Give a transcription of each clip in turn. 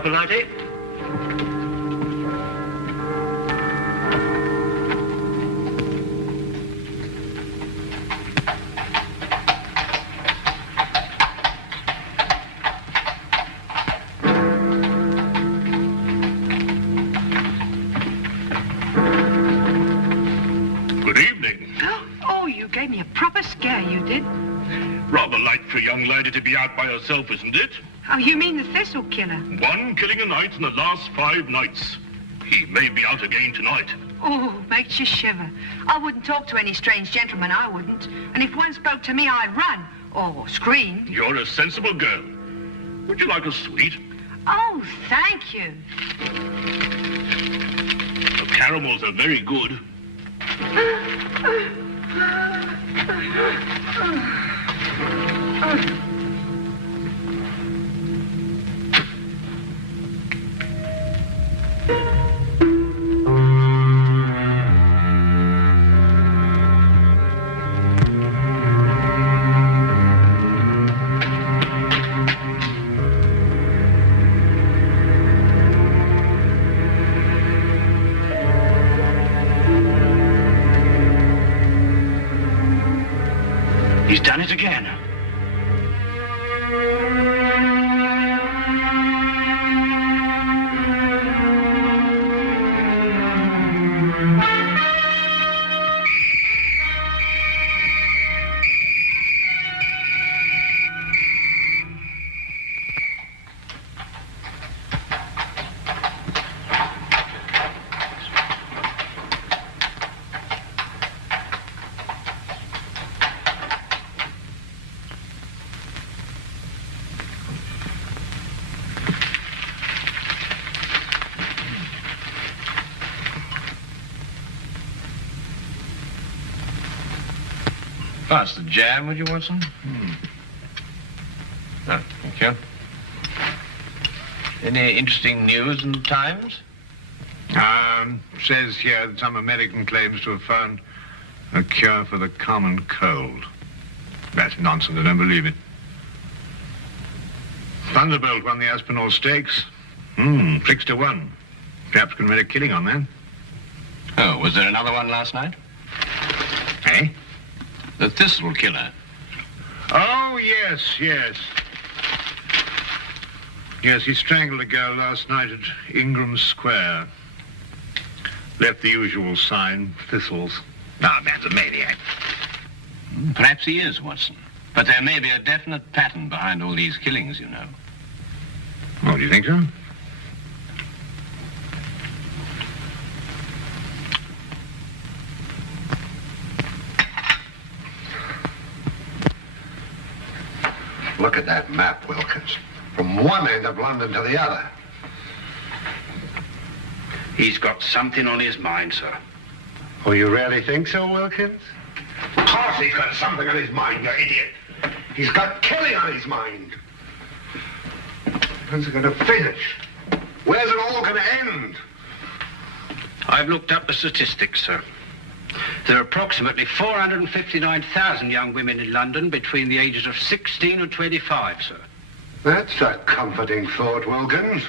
Capellati? Good evening. Oh, you gave me a proper scare, you did. Rather light for a young lady to be out by herself, isn't it? Oh, you mean the Thistle Killer? 1 killing a night in the last 5 nights. He may be out again tonight. Oh, makes you shiver. I wouldn't talk to any strange gentleman, I wouldn't. And if one spoke to me, I'd run. Or scream. You're a sensible girl. Would you like a sweet? Oh, thank you. The caramels are very good. He's done it again. Pass the jam, would you, Watson? Oh, thank you. Any interesting news in the Times? Says here that some American claims to have found a cure for the common cold. That's nonsense, I don't believe it. Thunderbolt won the Aspinall Stakes. 6-1. Perhaps can make a killing on that. Oh, was there another one last night? Eh? The Thistle Killer. Oh, yes. Yes, he strangled a girl last night at Ingram Square. Left the usual sign, thistles. Ah, man's a maniac. Perhaps he is, Watson. But there may be a definite pattern behind all these killings, you know. Oh, do you think so? Look at that map, Wilkins. From one end of London to the other. He's got something on his mind, sir. Oh, you really think so, Wilkins? Of course he's got something on his mind, you idiot. He's got killing on his mind. When's it going to finish? Where's it all going to end? I've looked up the statistics, sir. There are approximately 459,000 young women in London between the ages of 16 and 25, sir. That's a comforting thought, Wilkins.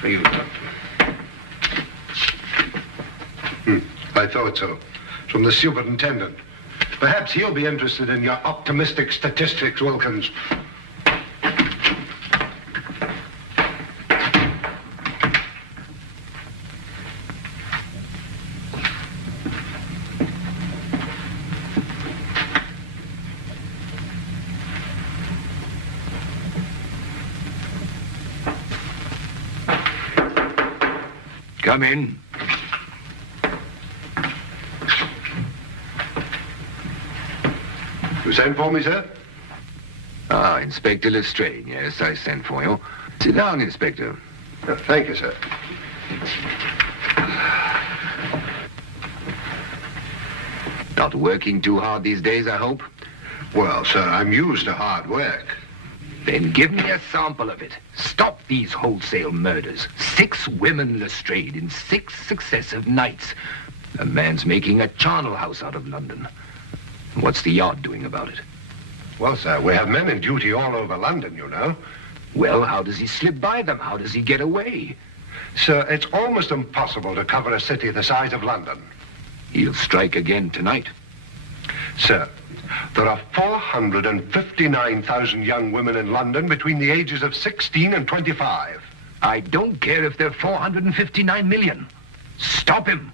For you, Doctor. I thought so. From the superintendent. Perhaps he'll be interested in your optimistic statistics, Wilkins. Come in. You sent for me, sir? Ah, Inspector Lestrade. Yes, I sent for you. Sit down, Inspector. Thank you, sir. Not working too hard these days, I hope? Well, sir, I'm used to hard work. Then give me a sample of it. Stop these wholesale murders. 6 women, Lestrade, in 6 successive nights. A man's making a charnel house out of London. What's the Yard doing about it? Well, sir, we have men in duty all over London, you know. Well, how does he slip by them? How does he get away? Sir, it's almost impossible to cover a city the size of London. He'll strike again tonight. Sir, there are 459,000 young women in London between the ages of 16 and 25. I don't care if they're 459 million. Stop him.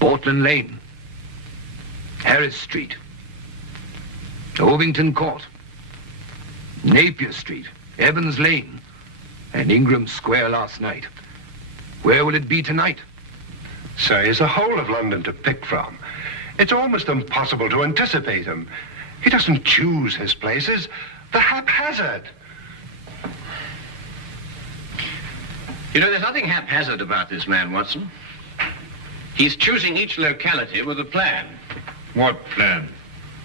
Portland Lane, Harris Street, Ovington Court, Napier Street, Evans Lane, and Ingram Square last night. Where will it be tonight? Sir, he's the whole of London to pick from. It's almost impossible to anticipate him. He doesn't choose his places. They're haphazard. You know, there's nothing haphazard about this man, Watson. He's choosing each locality with a plan. What plan?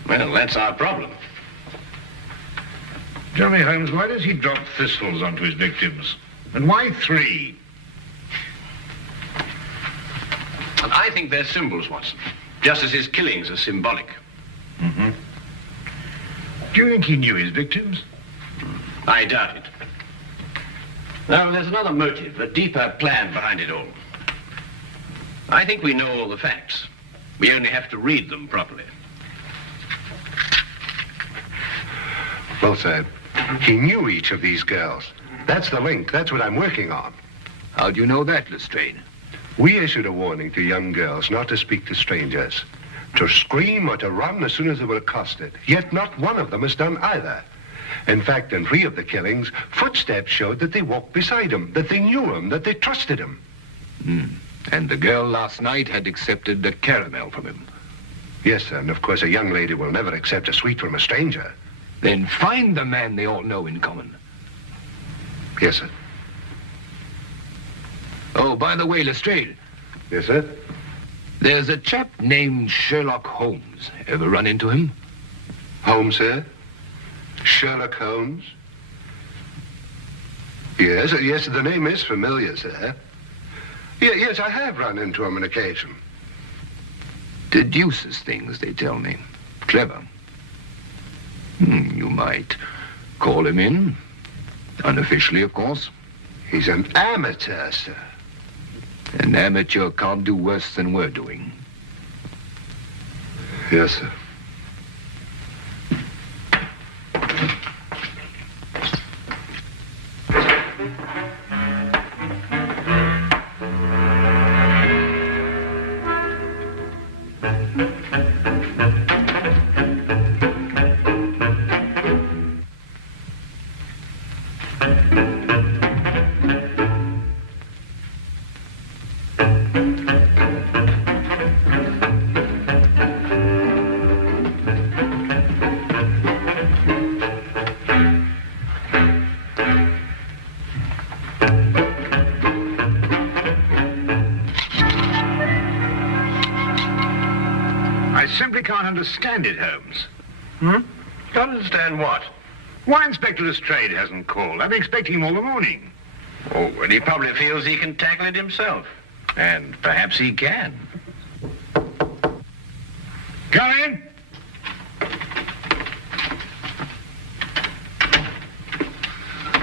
Well, that's our problem. Tell me, Holmes, why does he drop thistles onto his victims? And why 3? And I think they're symbols, Watson. Just as his killings are symbolic. Mm-hmm. Do you think he knew his victims? I doubt it. No, there's another motive, a deeper plan behind it all. I think we know all the facts. We only have to read them properly. Well, sir, he knew each of these girls. That's the link. That's what I'm working on. How do you know that, Lestrade? We issued a warning to young girls not to speak to strangers, to scream or to run as soon as they were accosted. Yet not one of them has done either. In fact, in 3 of the killings, footsteps showed that they walked beside him, that they knew him, that they trusted him. And the girl last night had accepted a caramel from him. Yes, sir, and of course a young lady will never accept a sweet from a stranger. Then find the man they all know in common. Yes, sir. Oh, by the way, Lestrade, Yes, sir. there's a chap named Sherlock Holmes. Ever run into him? Holmes, sir? Sherlock Holmes? Yes, yes, the name is familiar, sir. Yes, I have run into him on occasion. Deduces things, they tell me. Clever. You might call him in. Unofficially, of course. He's an amateur, sir. An amateur can't do worse than we're doing. Yes, sir. I simply can't understand it, Holmes. Don't understand what? Why Inspector Lestrade hasn't called? I've been expecting him all the morning. Oh, well, he probably feels he can tackle it himself. And perhaps he can. Come in.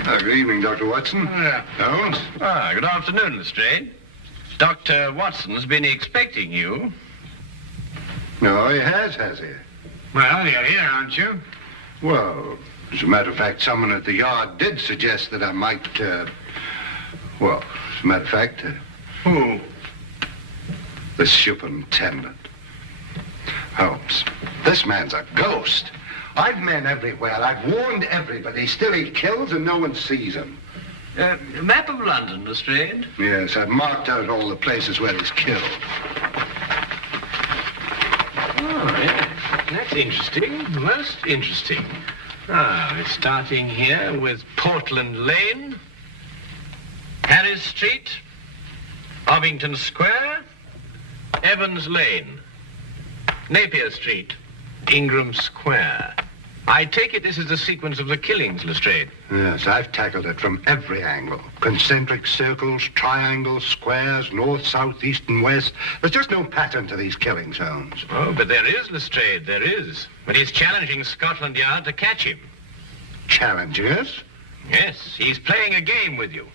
Good evening, Dr. Watson. Holmes? Good afternoon, Lestrade. Dr. Watson's been expecting you. No, he has he? Well, you're here, aren't you? Well, as a matter of fact, someone at the Yard did suggest that I might, well, as a matter of fact... Who? The superintendent. Holmes, this man's a ghost. I've men everywhere. I've warned everybody. Still he kills and no one sees him. Map of London, Lestrade. Yes, I've marked out all the places where he's killed. Oh, yeah. That's interesting. Most interesting. We're starting here with Portland Lane, Harris Street, Ovington Square, Evans Lane, Napier Street, Ingram Square. I take it this is the sequence of the killings, Lestrade. Yes, I've tackled it from every angle. Concentric circles, triangles, squares, north, south, east, and west. There's just no pattern to these killings, Holmes. Oh, but there is, Lestrade, there is. But he's challenging Scotland Yard to catch him. Challenging us? Yes, he's playing a game with you.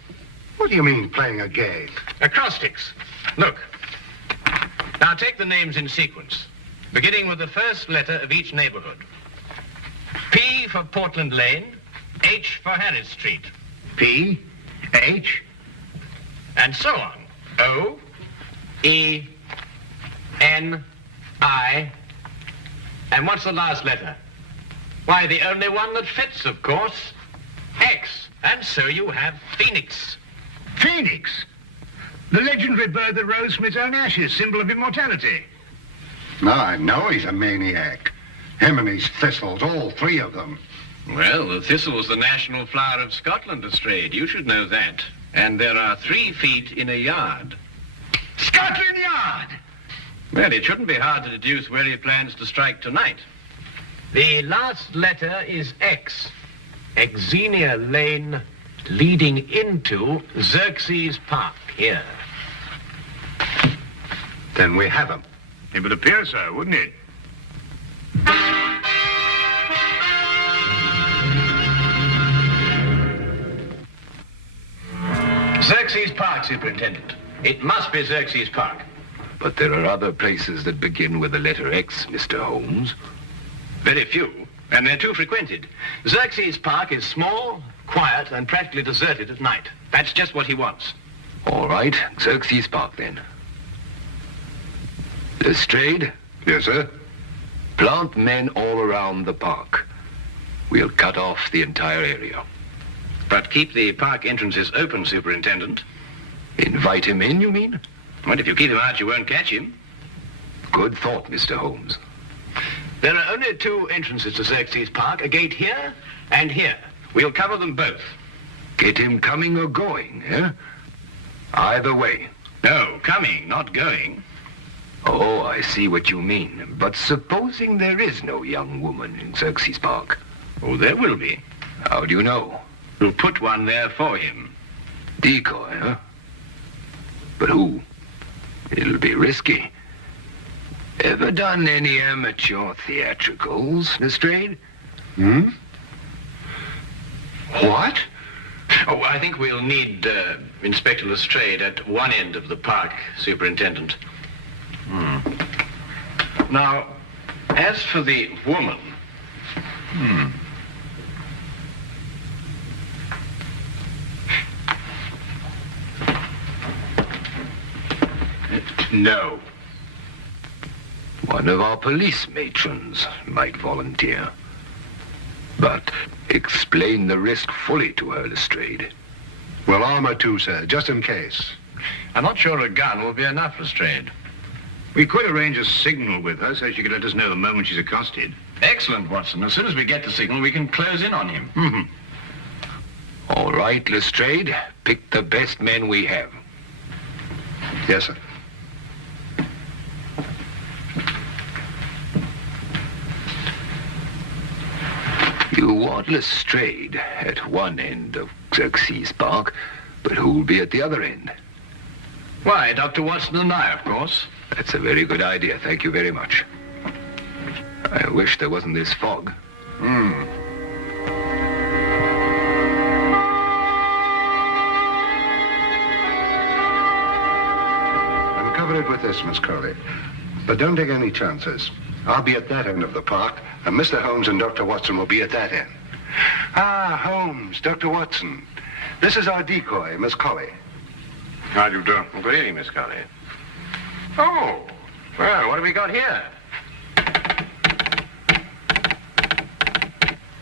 What do you mean, playing a game? Acrostics. Look. Now take the names in sequence, beginning with the first letter of each neighborhood. P for Portland Lane, H for Harris Street. P, H, And so on. O, E, N, I. And what's the last letter? Why, the only one that fits, of course. X. And so you have Phoenix. Phoenix! The legendary bird that rose from its own ashes, symbol of immortality. Now I know he's a maniac. Him and his thistles, all three of them. Well, the thistle's the national flower of Scotland, Lestrade. You should know that. And there are 3 feet in a yard. Scotland Yard! Well, it shouldn't be hard to deduce where he plans to strike tonight. The last letter is X. Xenia Lane, leading into Xerxes Park, here. Then we have him. It would appear so, wouldn't it? Xerxes Park, Superintendent. It must be Xerxes Park. But there are other places that begin with the letter X, Mr. Holmes. Very few, and they're too frequented. Xerxes Park is small, quiet, and practically deserted at night. That's just what he wants. All right, Xerxes Park, then. Lestrade, Yes, sir? plant men all around the park. We'll cut off the entire area. But keep the park entrances open, Superintendent. Invite him in, you mean? Well, if you keep him out, you won't catch him. Good thought, Mr. Holmes. There are only 2 entrances to Xerxes Park, a gate here and here. We'll cover them both. Get him coming or going, eh? Either way. No, coming, not going. Oh, I see what you mean. But supposing there is no young woman in Xerxes Park? Oh, there will be. How do you know? We'll put one there for him. Decoy, huh? But who? It'll be risky. Ever done any amateur theatricals, Lestrade? Hmm? What? Oh, I think we'll need Inspector Lestrade at one end of the park, Superintendent. Now, as for the woman... No. One of our police matrons might volunteer. But explain the risk fully to her, Lestrade. Well, armor too, sir, just in case. I'm not sure a gun will be enough, Lestrade. We could arrange a signal with her so she could let us know the moment she's accosted. Excellent, Watson. As soon as we get the signal, we can close in on him. All right, Lestrade. Pick the best men we have. Yes, sir. You want Lestrade at one end of Xerxes Park, but who'll be at the other end? Why, Dr. Watson and I, of course. That's a very good idea. Thank you very much. I wish there wasn't this fog. Uncover it with this, Miss Crowley. But don't take any chances. I'll be at that end of the park, and Mr. Holmes and Dr. Watson will be at that end. Ah, Holmes, Dr. Watson. This is our decoy, Miss Colley. How do you do? Good evening, Miss Colley. Oh, well, what have we got here?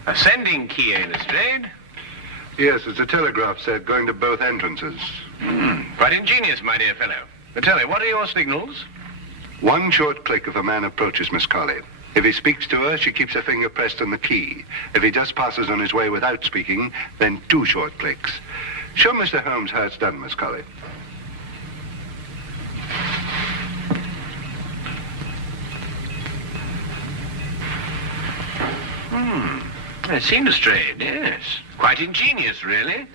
A sending key, eh, Lestrade? Yes, it's a telegraph set going to both entrances. Quite ingenious, my dear fellow. But tell me, what are your signals? One short click if a man approaches Miss Colley. If he speaks to her, she keeps her finger pressed on the key. If he just passes on his way without speaking, then 2 short clicks. Show Mr. Holmes how it's done, Miss Colley. I've seen Lestrade, yes. Quite ingenious, really.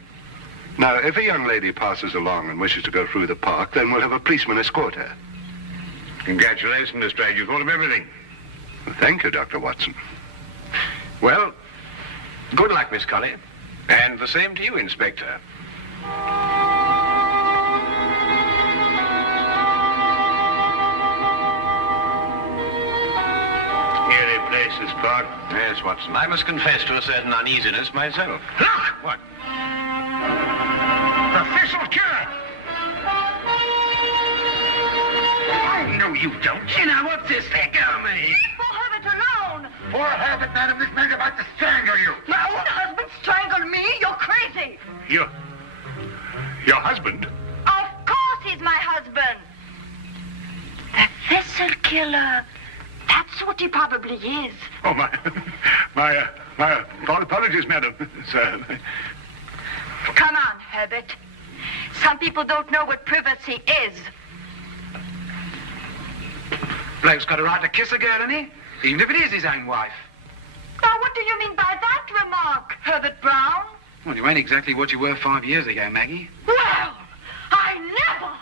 Now, if a young lady passes along and wishes to go through the park, then we'll have a policeman escort her. Congratulations, Lestrade. You thought of everything. Thank you, Dr. Watson. Well, good luck, Miss Colley. And the same to you, Inspector. Eerie place, this park. Yes, Watson. I must confess to a certain uneasiness myself. Look! What? The Thistle Killer! Oh, no, you don't. Now, what's this? Let go of me. Poor Herbert alone. Poor Herbert, madam, this man's about to strangle you. My own husband strangled me? You're crazy. Your husband? Of course he's my husband. The Thistle Killer. That's what he probably is. Oh, my apologies, madam, sir. Come on, Herbert. Some people don't know what privacy is. Bloke's got a right to kiss a girl, hasn't he? Even if it is his own wife. Now, what do you mean by that remark, Herbert Brown? Well, you ain't exactly what you were 5 years ago, Maggie. Well, I never.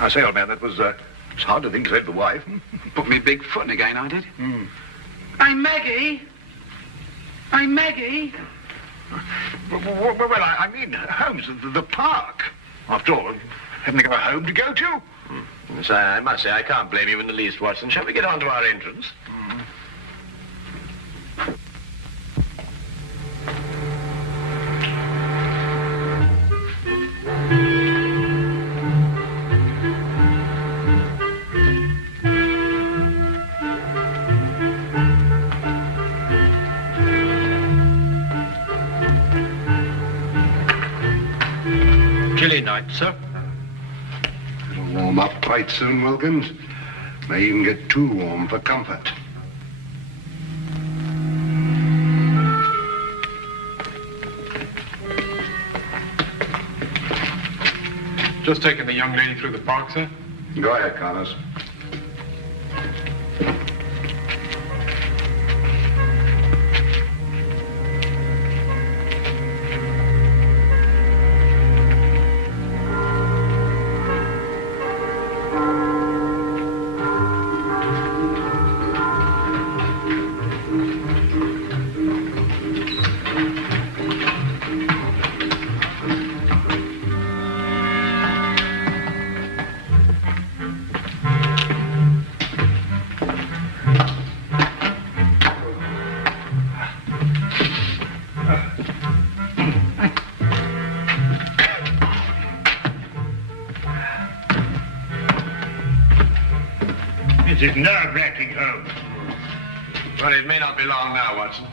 I say, old man, that was, it's hard to think to save the wife. Put me big foot in again, I did. Hey, Maggie. Hey, Maggie. Well, I mean, Holmes, the park. After all, haven't they got a home to go to? Yes, I must say, I can't blame you in the least, Watson. Shall we get on to our entrance? Chilly night, sir. It'll warm up quite soon, Wilkins. May even get too warm for comfort. Just taking the young lady through the park, sir. Go ahead, Carlos. This is nerve-wracking, Holmes. Well, it may not be long now, Watson.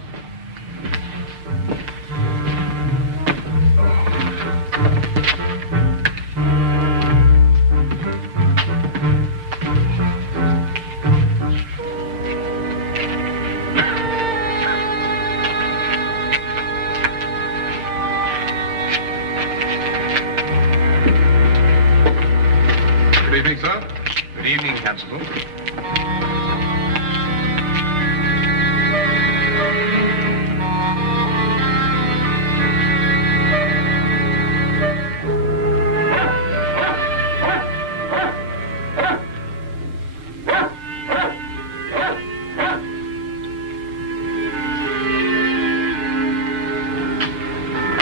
Good evening, sir. Good evening, Constable.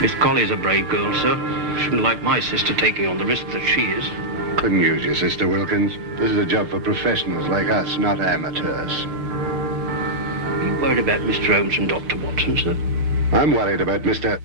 Miss Colley's a brave girl, sir. Shouldn't like my sister taking on the risk that she is. Couldn't use your sister, Wilkins. This is a job for professionals like us, not amateurs. Are you worried about Mr. Holmes and Dr. Watson, sir? I'm worried about Mr.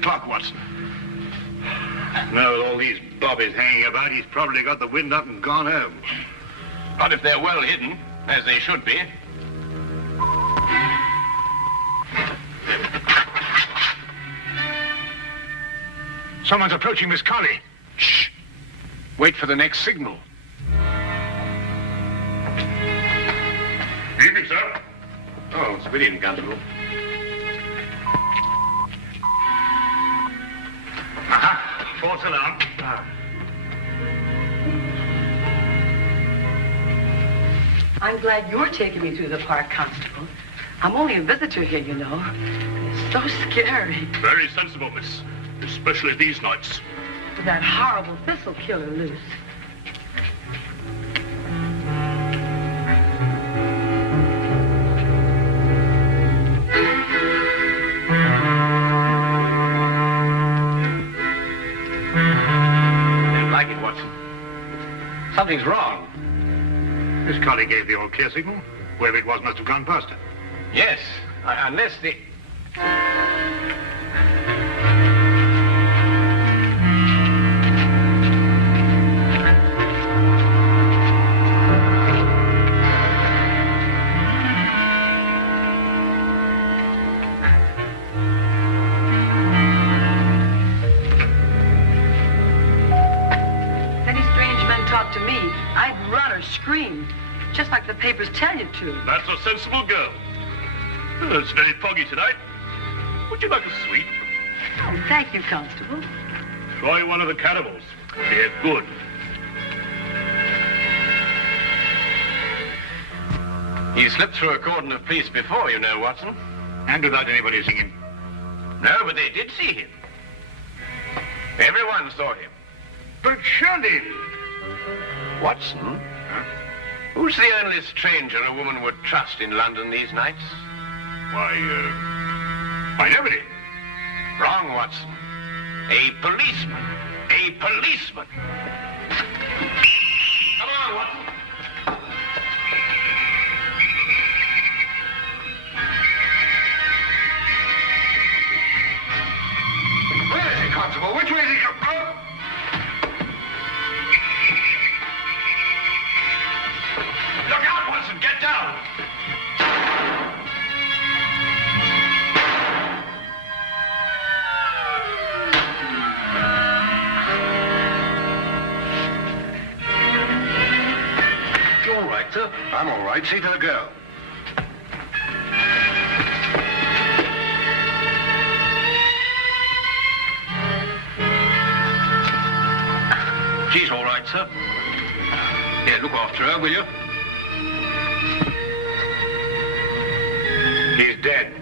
o'clock, Watson. Now, with all these bobbies hanging about, he's probably got the wind up and gone home. Not if they're well hidden, as they should be. Someone's approaching Miss Colley. Shh. Wait for the next signal. Evening, sir. Oh, it's really uncomfortable. False alarm. I'm glad you're taking me through the park, Constable. I'm only a visitor here, you know. It's so scary. Very sensible, miss. Especially these nights. With that horrible Thistle Killer loose. I don't like it, Watson. Something's wrong. Miss Colley gave the old clear signal. Whoever it was must have gone past her. Yes, unless the... If any strange men talk to me, I'd run or scream. Just like the papers tell you to. That's a sensible girl. It's very foggy tonight. Would you like a sweet? Oh, thank you, Constable. Try one of the cannibals. They're good. He slipped through a cordon of police before, you know, Watson. And without anybody seeing him. No, but they did see him. Everyone saw him. But surely... Watson? Who's the only stranger a woman would trust in London these nights? Why, nobody. Wrong, Watson. A policeman. A policeman. Come on, Watson. Where is he, Constable? Which way is he going? Look out, Watson. Get down. You all right, sir? I'm all right. See to the girl. She's all right, sir. Here, look after her, will you? He's dead.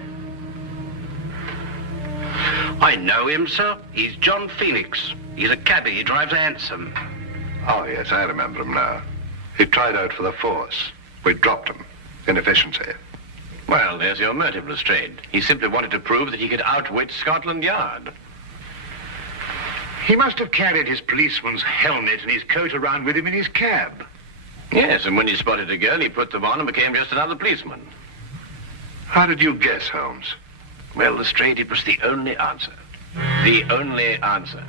I know him, sir. He's John Phoenix. He's a cabbie. He drives a hansom. Oh, yes, I remember him now. He tried out for the force. We dropped him. Inefficiency. Well, there's your motive, Lestrade. He simply wanted to prove that he could outwit Scotland Yard. He must have carried his policeman's helmet and his coat around with him in his cab. Yes, and when he spotted a girl, he put them on and became just another policeman. How did you guess, Holmes? Well, Lestrade, it was the only answer. The only answer.